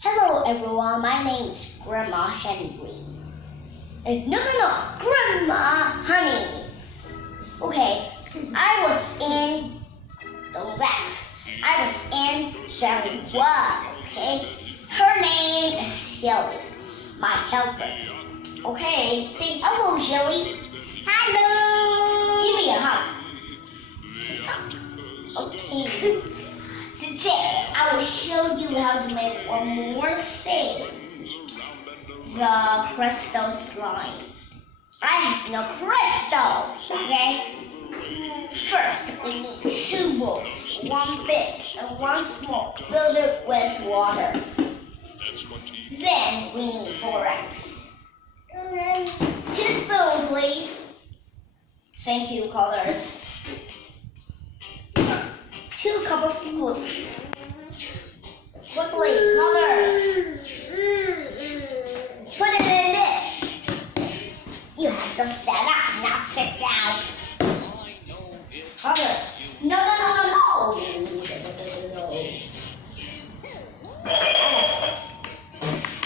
Hello everyone, my name is Grandma Henry. No, Grandma Honey. Okay, I was in the left. I was in Shelly 1, okay? Her name is Shelly, my helper. Okay, say hello, Shelly. Hello. Give me a hug. Okay. Today, I will show you how to make one more thing. The crystal slime. I have no crystal, okay? First, we need 2 bowls, one big and one small, filled it with water. Then, we need borax. 2 spoons, please. Thank you, colors. 2 cups of glue. Quickly, colors. Put it in this. You have to stand up, not sit down. Colors. No.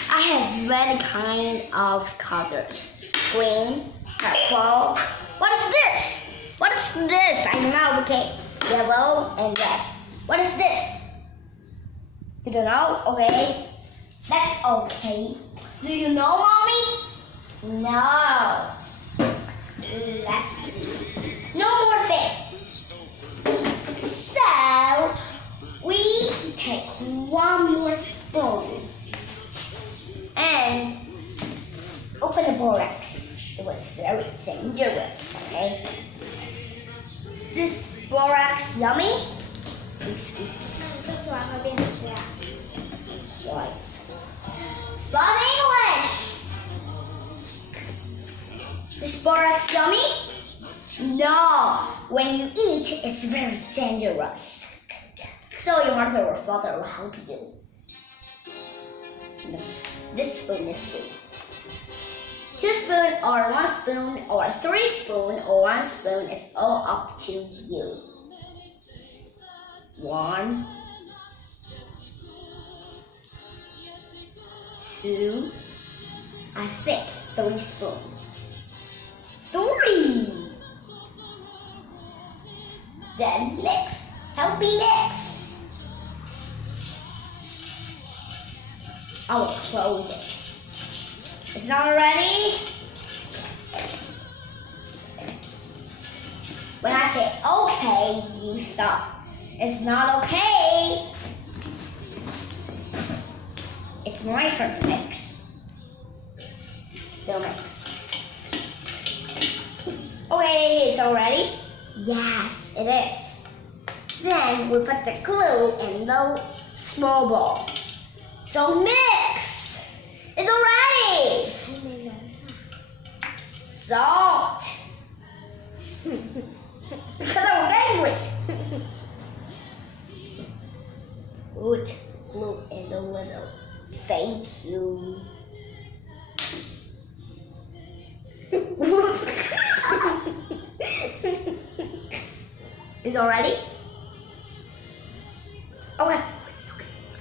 I have many kind of colors. Green, purple. What is this? What is this? I don't know, okay. Yellow and red. What is this? You don't know? Okay. That's okay. Do you know, Mommy? No. Let's see. No more thing. So, we take 1 more spoon and open the borax. It was very dangerous, okay? This borax yummy? Oops. Right. Spell English! This borax yummy? No! When you eat, it's very dangerous. So your mother or father will help you. No. This spoon. 2 spoons or 1 spoon or 3 spoons or 1 spoon is all up to you. 1, 2, I think 3 spoons. 3! Then mix. Help me mix. I will close it. It's not ready. When I say okay, you stop. It's not okay. It's my turn to mix. Still mix. Okay, it's all ready? Yes, it is. Then we put the glue in the small bowl. Don't mix. It's already. Don't. Because I'm angry. Put glue in the middle. Thank you. Is all ready? Okay.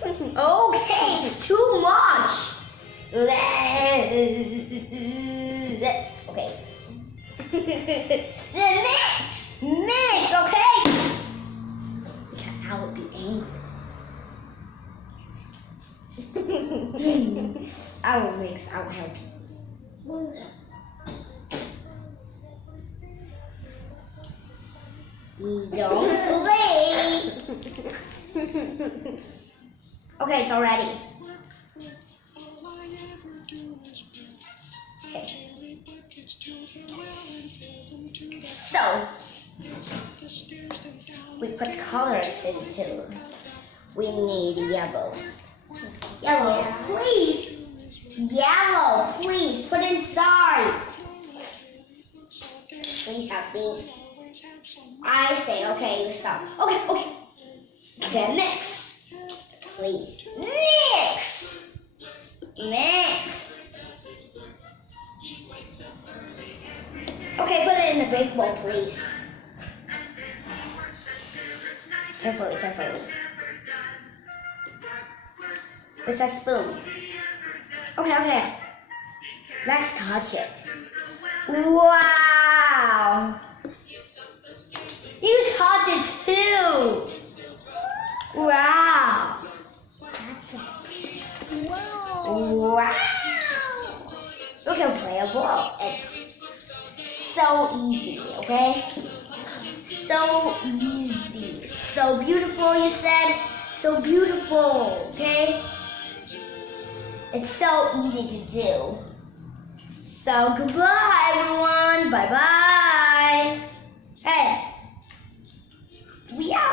Okay, it's too much. Okay. Then mix, okay? Because I will be angry. I will mix, I will help you. Don't play. Okay, it's all ready. Okay. So, we put colors into. We need yellow. Yellow, please. Yellow, please. Put inside. Please help me. I say, okay, you stop. Okay. Then mix. Please. Mix. Okay, put it in the big bowl, please. Carefully. It's a spoon. Okay. Let's touch it. Wow! You touch it too! Wow! That's it. Wow! We can play a ball. It's so easy, okay? So easy. So beautiful, you said? So beautiful, okay? It's so easy to do. So goodbye, everyone. Bye-bye. Hey, we are